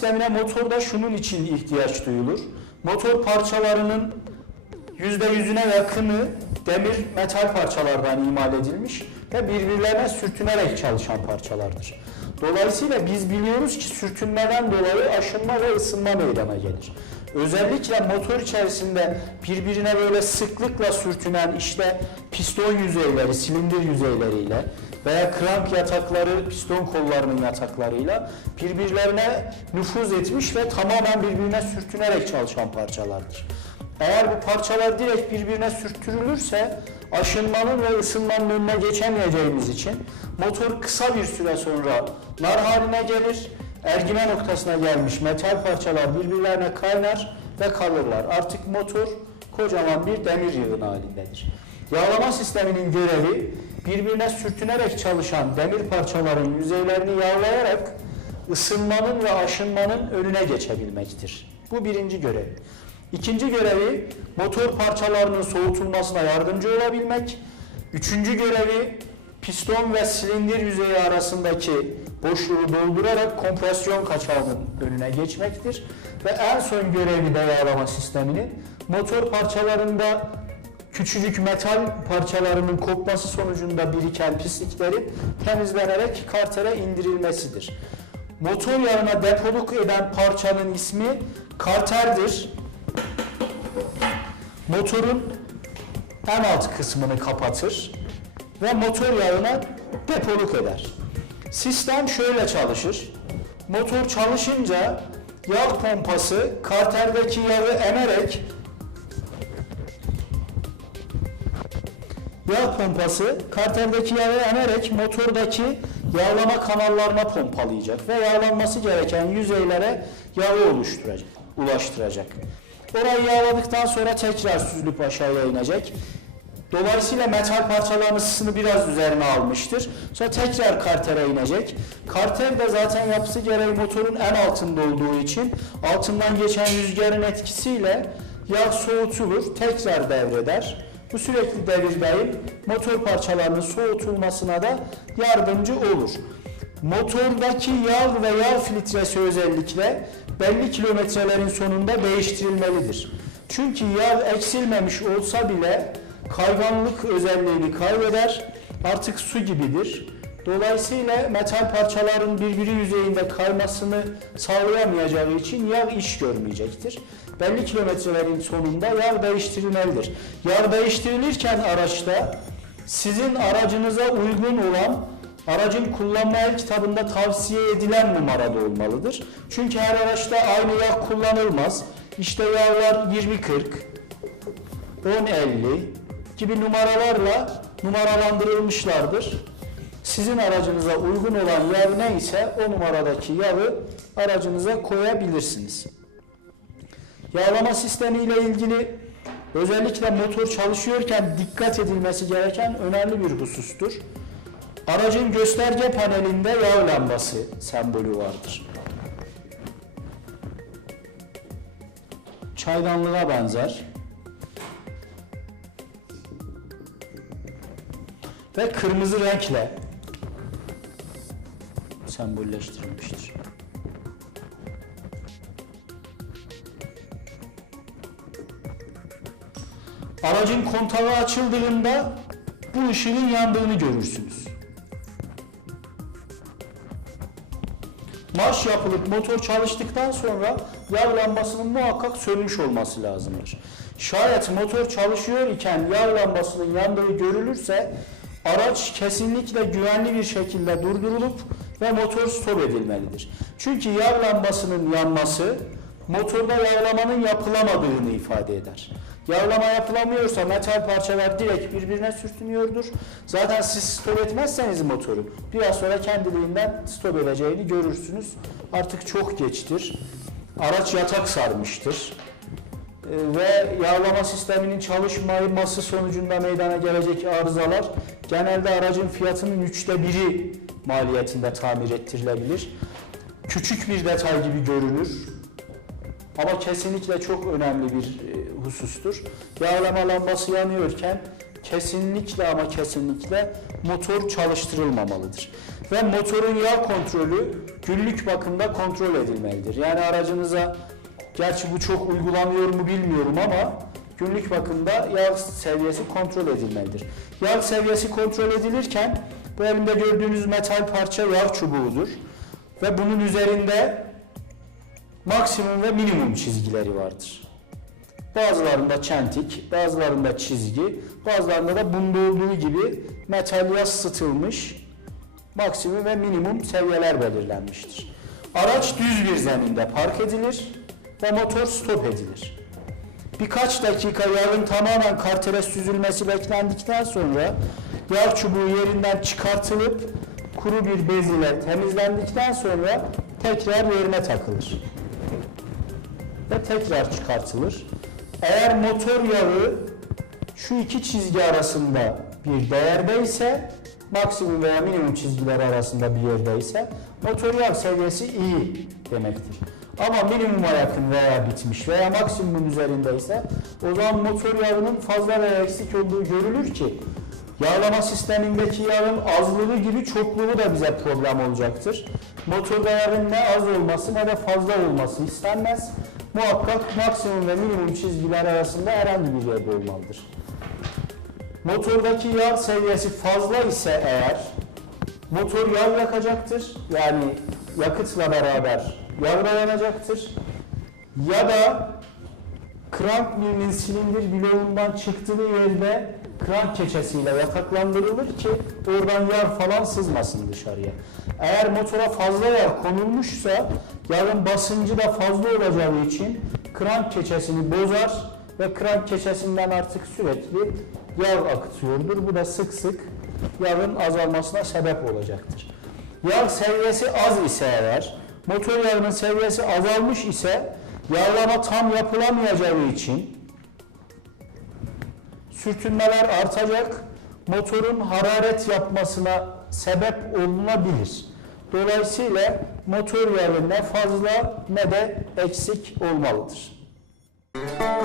sistemine motorda şunun için ihtiyaç duyulur. Motor parçalarının %100'üne yakını demir metal parçalardan imal edilmiş ve birbirlerine sürtünerek çalışan parçalardır. Dolayısıyla biz biliyoruz ki sürtünmeden dolayı aşınma ve ısınma meydana gelir. Özellikle motor içerisinde birbirine böyle sıklıkla sürtünen işte piston yüzeyleri, silindir yüzeyleriyle veya krank yatakları, piston kollarının yataklarıyla birbirlerine nüfuz etmiş ve tamamen birbirine sürtünerek çalışan parçalardır. Eğer bu parçalar direkt birbirine sürtürülürse aşınmanın ve ısınmanın önüne geçemeyeceğimiz için motor kısa bir süre sonra nar haline gelir. Ergime noktasına gelmiş metal parçalar birbirlerine kaynar ve kalırlar. Artık motor kocaman bir demir yığını halindedir. Yağlama sisteminin görevi birbirine sürtünerek çalışan demir parçaların yüzeylerini yağlayarak ısınmanın ve aşınmanın önüne geçebilmektir. Bu birinci görev. İkinci görevi motor parçalarının soğutulmasına yardımcı olabilmek. Üçüncü görevi piston ve silindir yüzeyi arasındaki boşluğu doldurarak kompresyon kaçağının önüne geçmektir. Ve en son görevi de sisteminin motor parçalarında küçücük metal parçalarının kopması sonucunda biriken pisliklerin temizlenerek kartere indirilmesidir. Motor yağına depoluk eden parçanın ismi karterdir. Motorun en alt kısmını kapatır ve motor yağına depoluk eder. Sistem şöyle çalışır. Motor çalışınca yağ pompası karterdeki yağı emerek Yağ pompası karterdeki yağı emerek motordaki yağlama kanallarına pompalayacak ve yağlanması gereken yüzeylere yağı oluşturacak, ulaştıracak. Orayı yağladıktan sonra tekrar süzülüp aşağıya inecek. Dolayısıyla metal parçaların ısısını biraz üzerine almıştır. Sonra tekrar kartere inecek. Karter de zaten yapısı gereği motorun en altında olduğu için altından geçen rüzgarın etkisiyle yağ soğutulur, tekrar devreder. Bu sürekli devirdeyim motor parçalarının soğutulmasına da yardımcı olur. Motordaki yağ ve yağ filtresi özellikle belli kilometrelerin sonunda değiştirilmelidir. Çünkü yağ eksilmemiş olsa bile kayganlık özelliğini kaybeder, artık su gibidir. Dolayısıyla metal parçaların birbiri yüzeyinde kaymasını sağlayamayacağı için yağ iş görmeyecektir. Belli kilometrelerin sonunda yağ değiştirilmelidir. Yağ değiştirilirken araçta sizin aracınıza uygun olan aracın kullanma el kitabında tavsiye edilen numarada olmalıdır. Çünkü her araçta aynı yağ kullanılmaz. İşte yağlar 20-40, 10-50 gibi numaralarla numaralandırılmışlardır. Sizin aracınıza uygun olan yağ neyse o numaradaki yağı aracınıza koyabilirsiniz. Yağlama sistemi ile ilgili özellikle motor çalışıyorken dikkat edilmesi gereken önemli bir husustur. Aracın gösterge panelinde yağ lambası sembolü vardır. Çaydanlığa benzer. Ve kırmızı renkle sembolleştirilmiştir. Aracın kontağı açıldığında bu ışığın yandığını görürsünüz. Marş yapılıp motor çalıştıktan sonra yağ lambasının muhakkak sönmüş olması lazımdır. Şayet motor çalışıyor iken yağ lambasının yandığı görülürse araç kesinlikle güvenli bir şekilde durdurulup ve motor stop edilmelidir. Çünkü yağ lambasının yanması motorda yağlamanın yapılamadığını ifade eder. Yağlama yapılamıyorsa metal parçalar direkt birbirine sürtünüyordur. Zaten siz stop etmezseniz motoru biraz sonra kendiliğinden stop edeceğini görürsünüz. Artık çok geçtir. Araç yatak sarmıştır. Ee, ve yağlama sisteminin çalışmaması sonucunda meydana gelecek arızalar genelde aracın fiyatının üçte biri maliyetinde tamir ettirilebilir. Küçük bir detay gibi görünür ama kesinlikle çok önemli bir e, husustur. Yağlama lambası yanıyorken kesinlikle ama kesinlikle motor çalıştırılmamalıdır. ve motorun yağ kontrolü günlük bakımda kontrol edilmelidir. Yani aracınıza gerçi bu çok uygulanıyor mu bilmiyorum ama günlük bakımda yağ seviyesi kontrol edilmelidir. Yağ seviyesi kontrol edilirken bu elimde gördüğünüz metal parça yağ çubuğudur ve bunun üzerinde maksimum ve minimum çizgileri vardır. Bazılarında çentik, bazılarında çizgi, bazılarında da bunda olduğu gibi metal yağ ısıtılmış maksimum ve minimum seviyeler belirlenmiştir. Araç düz bir zeminde park edilir ve motor stop edilir. Birkaç dakika yağın tamamen kartere süzülmesi beklendikten sonra yağ çubuğu yerinden çıkartılıp kuru bir bez ile temizlendikten sonra tekrar yerine takılır ve tekrar çıkartılır. Eğer motor yağı şu iki çizgi arasında bir değerdeyse maksimum veya minimum çizgiler arasında bir yerdeyse motor yağ seviyesi iyi demektir. Ama minimuma yakın veya bitmiş veya maksimum üzerindeyse o zaman motor yağının fazla veya eksik olduğu görülür ki yağlama sistemindeki yağın azlığı gibi çokluğu da bize problem olacaktır. Motorda yağın ne az olması ne de fazla olması istenmez. Muhakkak maksimum ve minimum çizgiler arasında herhangi bir yerde olmalıdır. Motordaki yağ seviyesi fazla ise eğer motor yağ yakacaktır. Yani yakıtla beraber yağ da yanacaktır. Ya da krank milinin silindir bloğundan çıktığı yerde krank keçesiyle yataklandırılır ki oradan yağ falan sızmasın dışarıya. Eğer motora fazla yağ konulmuşsa yağın basıncı da fazla olacağı için krank keçesini bozar ve krank keçesinden artık sürekli yağ akıtıyordur. Bu da sık sık yağın azalmasına sebep olacaktır. Yağ seviyesi az ise eğer, motor yağının seviyesi azalmış ise yağlama tam yapılamayacağı için sürtünmeler artacak, motorun hararet yapmasına sebep olunabilir. Dolayısıyla motor yağı ne fazla ne de eksik olmalıdır. Müzik